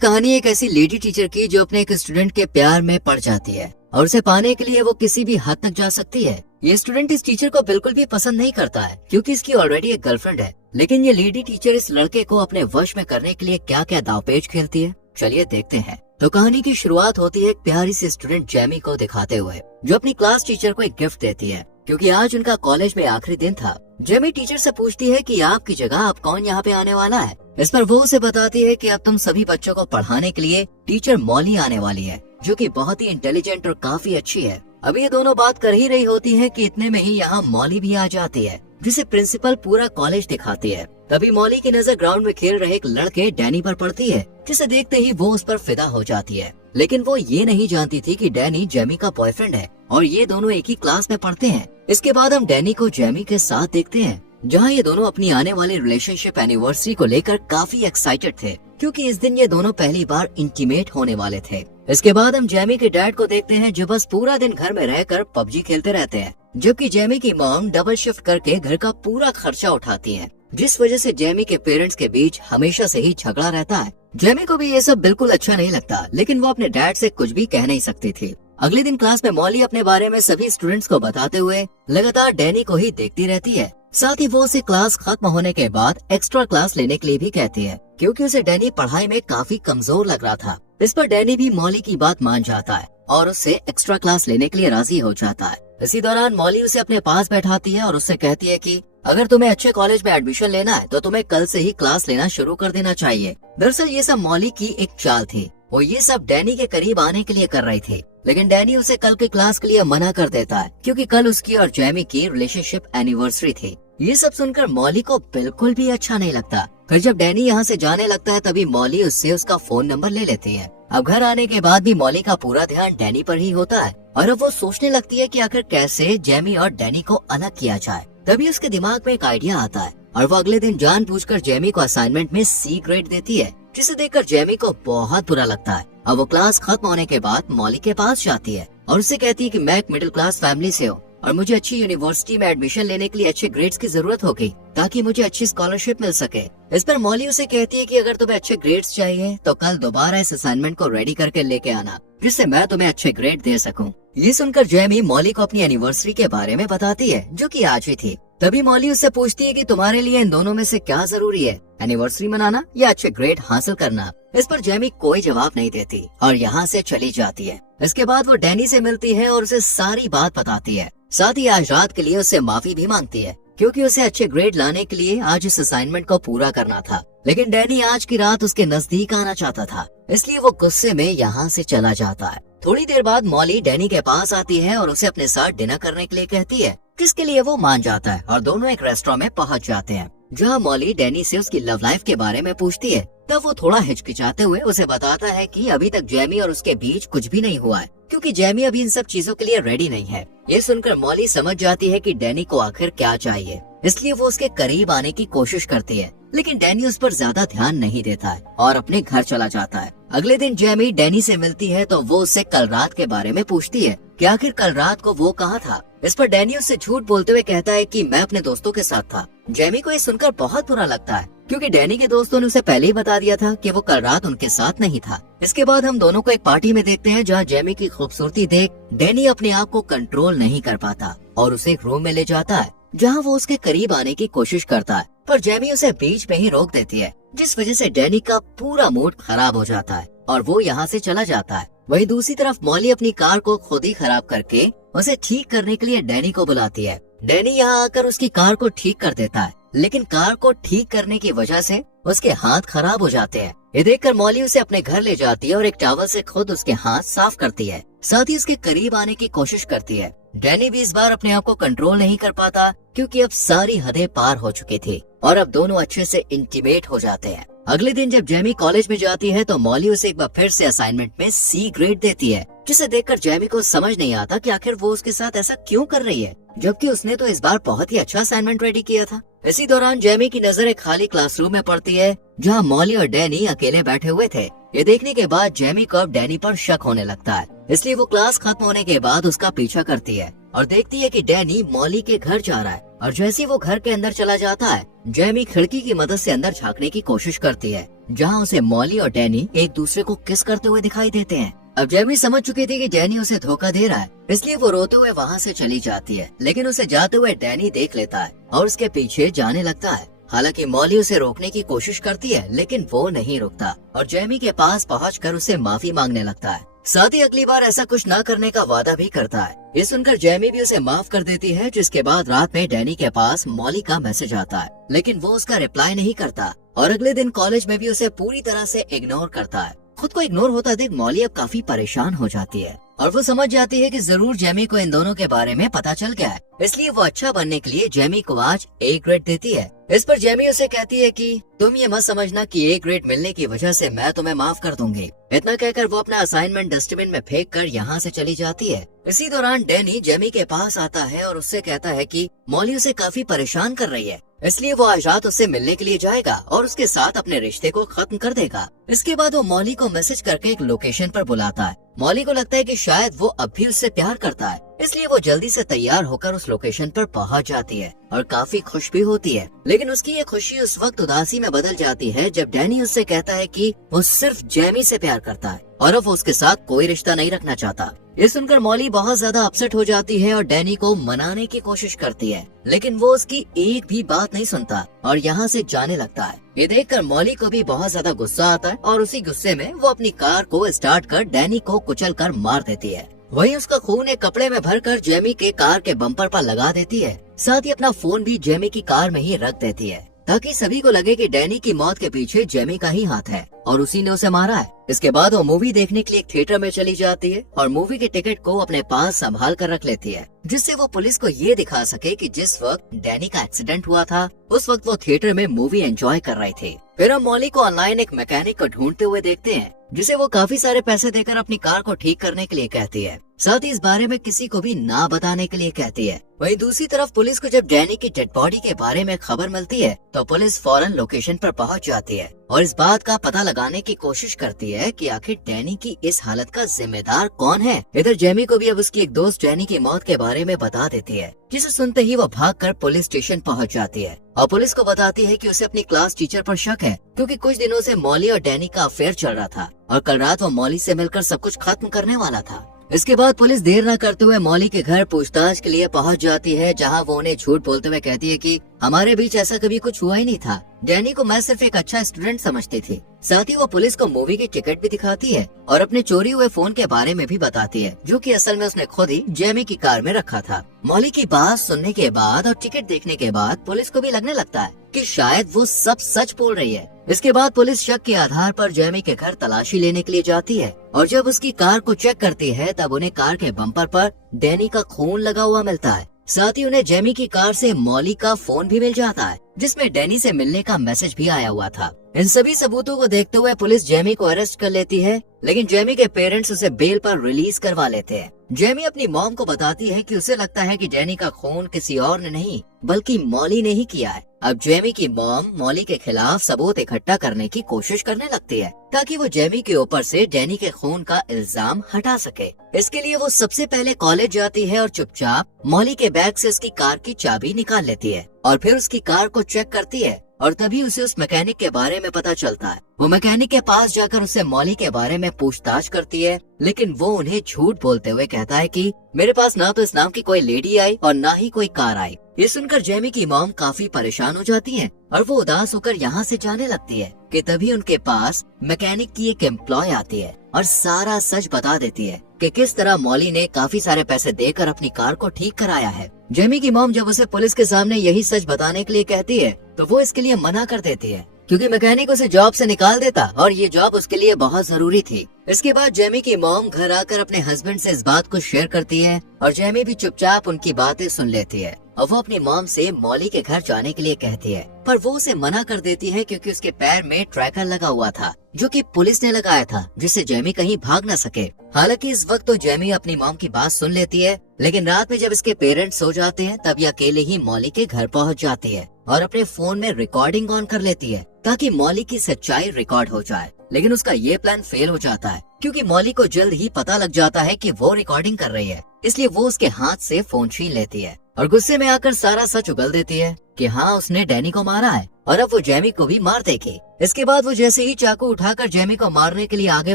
कहानी एक ऐसी लेडी टीचर की जो अपने एक स्टूडेंट के प्यार में पड़ जाती है और उसे पाने के लिए वो किसी भी हद तक जा सकती है। ये स्टूडेंट इस टीचर को बिल्कुल भी पसंद नहीं करता है क्योंकि इसकी ऑलरेडी एक गर्लफ्रेंड है। लेकिन ये लेडी टीचर इस लड़के को अपने वश में करने के लिए क्या क्या दावपेच खेलती है, चलिए देखते हैं। तो कहानी की शुरुआत होती है एक प्यारी सी स्टूडेंट जेमी को दिखाते हुए, जो अपनी क्लास टीचर को एक गिफ्ट देती है क्योंकि आज उनका कॉलेज में आखिरी दिन था। जेमी टीचर से पूछती है कि आपकी जगह अब कौन यहाँ पे आने वाला है। इस पर वो उसे बताती है कि अब तुम सभी बच्चों को पढ़ाने के लिए टीचर मॉली आने वाली है, जो कि बहुत ही इंटेलिजेंट और काफी अच्छी है। अभी ये दोनों बात कर ही रही होती है कि इतने में ही यहाँ मॉली भी आ जाती है, जिसे प्रिंसिपल पूरा कॉलेज दिखाती है। तभी मॉली की नजर ग्राउंड में खेल रहे एक लड़के डैनी पर पड़ती है, जिसे देखते ही वो उस पर फिदा हो जाती है। लेकिन वो ये नहीं जानती थी कि डैनी जेमी का बॉयफ्रेंड है और ये दोनों एक ही क्लास में पढ़ते हैं। इसके बाद हम डैनी को जेमी के साथ देखते हैं, जहाँ ये दोनों अपनी आने वाली रिलेशनशिप एनिवर्सरी को लेकर काफी एक्साइटेड थे क्योंकि इस दिन ये दोनों पहली बार इंटीमेट होने वाले थे। इसके बाद हम जेमी के डैड को देखते हैं, जो बस पूरा दिन घर में रहकर पबजी खेलते रहते हैं, जबकि जेमी की मॉम डबल शिफ्ट करके घर का पूरा खर्चा उठाती है, जिस वजह से जेमी के पेरेंट्स के बीच हमेशा से ही झगड़ा रहता है। जेमी को भी ये सब बिल्कुल अच्छा नहीं लगता, लेकिन वो अपने डैड से कुछ भी कह नहीं सकती थी। अगले दिन क्लास में मॉली अपने बारे में सभी स्टूडेंट्स को बताते हुए लगातार डैनी को ही देखती रहती है। साथ ही वो उसे क्लास खत्म होने के बाद एक्स्ट्रा क्लास लेने के लिए भी कहती है क्योंकि उसे डैनी पढ़ाई में काफी कमजोर लग रहा था। इस पर डैनी भी मॉली की बात मान जाता है और उससे एक्स्ट्रा क्लास लेने के लिए राजी हो जाता है। इसी दौरान मॉली उसे अपने पास बैठाती है और उससे कहती है कि अगर तुम्हें अच्छे कॉलेज में एडमिशन लेना है तो तुम्हें कल से ही क्लास लेना शुरू कर देना चाहिए। दरअसल ये सब मॉली की एक चाल थी, वो ये सब डैनी के करीब आने के लिए कर रही थी। लेकिन डैनी उसे कल के क्लास के लिए मना कर देता है क्योंकि कल उसकी और जेमी की रिलेशनशिप एनिवर्सरी थी। ये सब सुनकर मॉली को बिल्कुल भी अच्छा नहीं लगता। फिर जब डैनी यहाँ से जाने लगता है तभी मॉली उससे उसका फोन नंबर ले लेती है। अब घर आने के बाद भी मॉली का पूरा ध्यान डैनी पर ही होता है और अब वो सोचने लगती है कि आखिर कैसे जेमी और डैनी को अलग किया जाए। तभी उसके दिमाग में एक आइडिया आता है और वो अगले दिन जानबूझकर जेमी को असाइनमेंट में C ग्रेड देती है, जिसे देखकर जेमी को बहुत बुरा लगता है। अब वो क्लास खत्म होने के बाद मॉली के पास जाती है और उससे कहती है कि मैं एक मिडिल क्लास फैमिली से हूँ और मुझे अच्छी यूनिवर्सिटी में एडमिशन लेने के लिए अच्छे ग्रेड्स की जरूरत होगी ताकि मुझे अच्छी स्कॉलरशिप मिल सके। इस पर मॉली उसे कहती है कि अगर तुम्हें अच्छे ग्रेड्स चाहिए तो कल दोबारा इस असाइनमेंट को रेडी करके लेके आना, जिससे मैं तुम्हें अच्छे ग्रेड दे सकूं। ये सुनकर जेमी मॉली को अपनी एनिवर्सरी के बारे में बताती है, जो कि आज ही थी। तभी मॉली उससे पूछती है कि तुम्हारे लिए इन दोनों में से क्या जरूरी है, एनिवर्सरी मनाना या अच्छे ग्रेड हासिल करना। इस पर जेमी कोई जवाब नहीं देती और यहाँ से चली जाती है। इसके बाद वो डैनी से मिलती है और उसे सारी बात बताती है। साथ ही आज रात के लिए उससे माफी भी मांगती है क्योंकि उसे अच्छे ग्रेड लाने के लिए आज इस असाइनमेंट को पूरा करना था। लेकिन डैनी आज की रात उसके नजदीक आना चाहता था, इसलिए वो गुस्से में यहाँ से चला जाता है। थोड़ी देर बाद मॉली डैनी के पास आती है और उसे अपने साथ डिनर करने के लिए कहती है, जिसके लिए वो मान जाता है और दोनों एक रेस्टोरेंट में पहुँच जाते हैं, जहाँ मॉली डैनी से उसकी लव लाइफ के बारे में पूछती है। तब वो थोड़ा हिचकिचाते हुए उसे बताता है कि अभी तक जेमी और उसके बीच कुछ भी नहीं हुआ है क्योंकि जेमी अभी इन सब चीजों के लिए रेडी नहीं है। ये सुनकर मॉली समझ जाती है कि डैनी को आखिर क्या चाहिए, इसलिए वो उसके करीब आने की कोशिश करती है। लेकिन डैनी उस पर ज्यादा ध्यान नहीं देता है और अपने घर चला जाता है। अगले दिन जेमी डैनी से मिलती है तो वो उससे कल रात के बारे में पूछती है कि आखिर कल रात को वो कहाँ था। इस पर डैनी उससे झूठ बोलते हुए कहता है कि मैं अपने दोस्तों के साथ था। जेमी को ये सुनकर बहुत बुरा लगता है क्योंकि डैनी के दोस्तों ने उसे पहले ही बता दिया था कि वो कल रात उनके साथ नहीं था। इसके बाद हम दोनों को एक पार्टी में देखते हैं, जहाँ जेमी की खूबसूरती देख डैनी अपने आप को कंट्रोल नहीं कर पाता और उसे एक रूम में ले जाता है, जहाँ वो उसके करीब आने की कोशिश करता है, पर जेमी उसे बीच में ही रोक देती है, जिस वजह से डैनी का पूरा मूड खराब हो जाता है और वो यहाँ से चला जाता है। वहीं दूसरी तरफ मॉली अपनी कार को खुद ही खराब करके उसे ठीक करने के लिए डैनी को बुलाती है। डैनी यहाँ आकर उसकी कार को ठीक कर देता है, लेकिन कार को ठीक करने की वजह से उसके हाथ खराब हो जाते हैं। ये देखकर मॉली उसे अपने घर ले जाती है और एक टॉवल से खुद उसके हाथ साफ करती है, साथ ही उसके करीब आने की कोशिश करती है। डैनी भी इस बार अपने आप को कंट्रोल नहीं कर पाता क्योंकि अब सारी हदें पार हो चुकी थी और अब दोनों अच्छे से इंटीमेट हो जाते हैं। अगले दिन जब जेमी कॉलेज में जाती है तो मॉली उसे एक बार फिर से असाइनमेंट में C ग्रेड देती है, जिसे देखकर जेमी को समझ नहीं आता कि आखिर वो उसके साथ ऐसा क्यों कर रही है, जबकि उसने तो इस बार बहुत ही अच्छा असाइनमेंट रेडी किया था। इसी दौरान जेमी की नजर एक खाली क्लासरूम में पड़ती है, जहाँ मॉली और डैनी अकेले बैठे हुए थे। ये देखने के बाद जेमी को अब डैनी पर शक होने लगता है, इसलिए वो क्लास खत्म होने के बाद उसका पीछा करती है और देखती है कि डैनी मॉली के घर जा रहा है। और जैसे ही वो घर के अंदर चला जाता है, जेमी खिड़की की मदद से अंदर झांकने की कोशिश करती है, जहाँ उसे मॉली और डैनी एक दूसरे को किस करते हुए दिखाई देते हैं। अब जेमी समझ चुकी थी कि डैनी उसे धोखा दे रहा है, इसलिए वो रोते हुए वहाँ से चली जाती है। लेकिन उसे जाते हुए डैनी देख लेता है और उसके पीछे जाने लगता है। हालांकि मॉली उसे रोकने की कोशिश करती है, लेकिन वो नहीं रुकता और जेमी के पास पहुंचकर उसे माफी मांगने लगता है। साथ ही अगली बार ऐसा कुछ न करने का वादा भी करता है। ये सुनकर जेमी भी उसे माफ कर देती है, जिसके बाद रात में डैनी के पास मॉली का मैसेज आता है, लेकिन वो उसका रिप्लाई नहीं करता और अगले दिन कॉलेज में भी उसे पूरी तरह से इग्नोर करता है। खुद को इग्नोर होता देख मॉली अब काफी परेशान हो जाती है और वो समझ जाती है कि जरूर जेमी को इन दोनों के बारे में पता चल गया है, इसलिए वो अच्छा बनने के लिए जेमी को आज A ग्रेड देती है। इस पर जेमी उसे कहती है कि तुम ये मत समझना कि A ग्रेड मिलने की वजह से मैं तुम्हें माफ कर दूंगी। इतना कहकर वो अपना असाइनमेंट डस्टबिन में फेंक कर यहाँ से चली जाती है। इसी दौरान डैनी जेमी के पास आता है और उससे कहता है कि मॉली उसे काफी परेशान कर रही है, इसलिए वो आज रात उससे मिलने के लिए जाएगा और उसके साथ अपने रिश्ते को खत्म कर देगा। इसके बाद वो मॉली को मैसेज करके एक लोकेशन पर बुलाता है। मॉली को लगता है कि शायद वो अब भी उससे प्यार करता है, इसलिए वो जल्दी से तैयार होकर उस लोकेशन पर पहुंच जाती है और काफी खुश भी होती है। लेकिन उसकी ये खुशी उस वक्त उदासी में बदल जाती है जब डैनी उससे कहता है कि वो सिर्फ जेमी से प्यार करता है और अब वो उसके साथ कोई रिश्ता नहीं रखना चाहता। ये सुनकर मॉली बहुत ज्यादा अपसेट हो जाती है और डैनी को मनाने की कोशिश करती है, लेकिन वो उसकी एक भी बात नहीं सुनता और यहाँ से जाने लगता है। ये देखकर मॉली को भी बहुत ज्यादा गुस्सा आता है और उसी गुस्से में वो अपनी कार को स्टार्ट कर डैनी को कुचल कर मार देती है। वहीं उसका खून एक कपड़े में भरकर जेमी के कार के बम्पर पर लगा देती है। साथ ही अपना फोन भी जेमी की कार में ही रख देती है ताकि सभी को लगे कि डैनी की मौत के पीछे जेमी का ही हाथ है और उसी ने उसे मारा है। इसके बाद वो मूवी देखने के लिए एक थिएटर में चली जाती है और मूवी के टिकट को अपने पास संभाल कर रख लेती है, जिससे वो पुलिस को ये दिखा सके कि जिस वक्त डैनी का एक्सीडेंट हुआ था उस वक्त वो थिएटर में मूवी एंजॉय कर रही थी। फिर हम मॉली को ऑनलाइन एक मैकेनिक को ढूंढते हुए देखते हैं, जिसे वो काफी सारे पैसे देकर अपनी कार को ठीक करने के लिए कहती है। साथ ही इस बारे में किसी को भी ना बताने के लिए कहती है। वहीं दूसरी तरफ पुलिस को जब डैनी की डेड बॉडी के बारे में खबर मिलती है तो पुलिस फौरन लोकेशन पर पहुंच जाती है और इस बात का पता लगाने की कोशिश करती है कि आखिर डैनी की इस हालत का जिम्मेदार कौन है। इधर जेमी को भी अब उसकी एक दोस्त डैनी की मौत के बारे में बता देती है, जिसे सुनते ही वो भागकर पुलिस स्टेशन पहुंच जाती है और पुलिस को बताती है कि उसे अपनी क्लास टीचर पर शक है, क्योंकि कुछ दिनों से मॉली और डैनी का अफेयर चल रहा था और कल रात वो मॉली से मिलकर सब कुछ खत्म करने वाला था। इसके बाद पुलिस देर न करते हुए मॉली के घर पूछताछ के लिए पहुंच जाती है, जहां वो उन्हें झूठ बोलते हुए कहती है कि हमारे बीच ऐसा कभी कुछ हुआ ही नहीं था, डैनी को मैं सिर्फ एक अच्छा स्टूडेंट समझती थी। साथ ही वो पुलिस को मूवी की टिकट भी दिखाती है और अपने चोरी हुए फोन के बारे में भी बताती है, जो कि असल में उसने खुद ही जेमी की कार में रखा था। मॉली की बात सुनने के बाद और टिकट देखने के बाद पुलिस को भी लगने लगता है कि शायद वो सब सच बोल रही है। इसके बाद पुलिस शक के आधार पर जेमी के घर तलाशी लेने के लिए जाती है और जब उसकी कार को चेक करती है तब उन्हें कार के बम्पर पर डैनी का खून लगा हुआ मिलता है। साथ ही उन्हें जेमी की कार से मॉली का फोन भी मिल जाता है, जिसमें डैनी से मिलने का मैसेज भी आया हुआ था। इन सभी सबूतों को देखते हुए पुलिस जेमी को अरेस्ट कर लेती है, लेकिन जेमी के पेरेंट्स उसे बेल पर रिलीज करवा लेते हैं। जेमी अपनी मॉम को बताती है कि उसे लगता है कि डैनी का खून किसी और ने नहीं बल्कि मॉली ने ही किया है। अब जेमी की मॉम मॉली के खिलाफ सबूत इकट्ठा करने की कोशिश करने लगती है ताकि वो जेमी के ऊपर से डैनी के खून का इल्जाम हटा सके। इसके लिए वो सबसे पहले कॉलेज जाती है और चुपचाप मॉली के बैग से उसकी कार की चाबी निकाल लेती है और फिर उसकी कार को चेक करती है और तभी उसे उस मैकेनिक के बारे में पता चलता है। वो मैकेनिक के पास जाकर उससे मॉली के बारे में पूछताछ करती है, लेकिन वो उन्हें झूठ बोलते हुए कहता है कि मेरे पास ना तो इस नाम की कोई लेडी आई और ना ही कोई कार आई। ये सुनकर जेमी की मॉम काफी परेशान हो जाती है और वो उदास होकर यहाँ से जाने लगती है कि तभी उनके पास मैकेनिक की एक एम्प्लॉय आती है और सारा सच बता देती है कि किस तरह मॉली ने काफी सारे पैसे देकर अपनी कार को ठीक कराया है। जेमी की मॉम जब उसे पुलिस के सामने यही सच बताने के लिए कहती है तो वो इसके लिए मना कर देती है, क्योंकि मैकेनिक उसे जॉब से निकाल देता और ये जॉब उसके लिए बहुत जरूरी थी। इसके बाद जेमी की मॉम घर आकर अपने हस्बैंड से इस बात को शेयर करती है और जेमी भी चुपचाप उनकी बातें सुन लेती है और वो अपनी मॉम से मॉली के घर जाने के लिए कहती है, पर वो उसे मना कर देती है क्योंकि उसके पैर में ट्रैकर लगा हुआ था जो कि पुलिस ने लगाया था, जिससे जेमी कहीं भाग न सके। हालांकि इस वक्त तो जेमी अपनी मॉम की बात सुन लेती है, लेकिन रात में जब इसके पेरेंट्स सो जाते हैं तब ये अकेले ही मॉली के घर पहुंच जाती है और अपने फोन में रिकॉर्डिंग ऑन कर लेती है ताकि मॉली की सच्चाई रिकॉर्ड हो जाए। लेकिन उसका ये प्लान फेल हो जाता है क्योंकि मॉली को जल्द ही पता लग जाता है कि वो रिकॉर्डिंग कर रही है, इसलिए वो उसके हाथ से फोन छीन लेती है और गुस्से में आकर सारा सच उगल देती है कि हाँ उसने डैनी को मारा है और अब वो जेमी को भी मार देगी। इसके बाद वो जैसे ही चाकू उठाकर जेमी को मारने के लिए आगे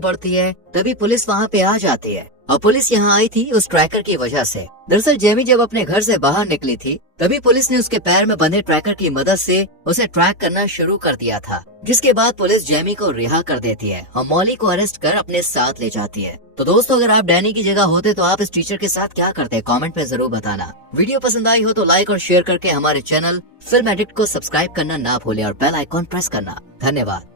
बढ़ती है, तभी पुलिस वहाँ पे आ जाती है। और पुलिस यहाँ आई थी उस ट्रैकर की वजह से। दरअसल जेमी जब अपने घर से बाहर निकली थी, तभी पुलिस ने उसके पैर में बंधे ट्रैकर की मदद से उसे ट्रैक करना शुरू कर दिया था, जिसके बाद पुलिस जेमी को रिहा कर देती है और मॉली को अरेस्ट कर अपने साथ ले जाती है। तो दोस्तों, अगर आप डैनी की जगह होते तो आप इस टीचर के साथ क्या करते, कमेंट में जरूर बताना। वीडियो पसंद आई हो तो लाइक और शेयर करके हमारे चैनल फिल्म एडिक्ट को सब्सक्राइब करना ना भूले और बेल आइकॉन प्रेस करना। धन्यवाद।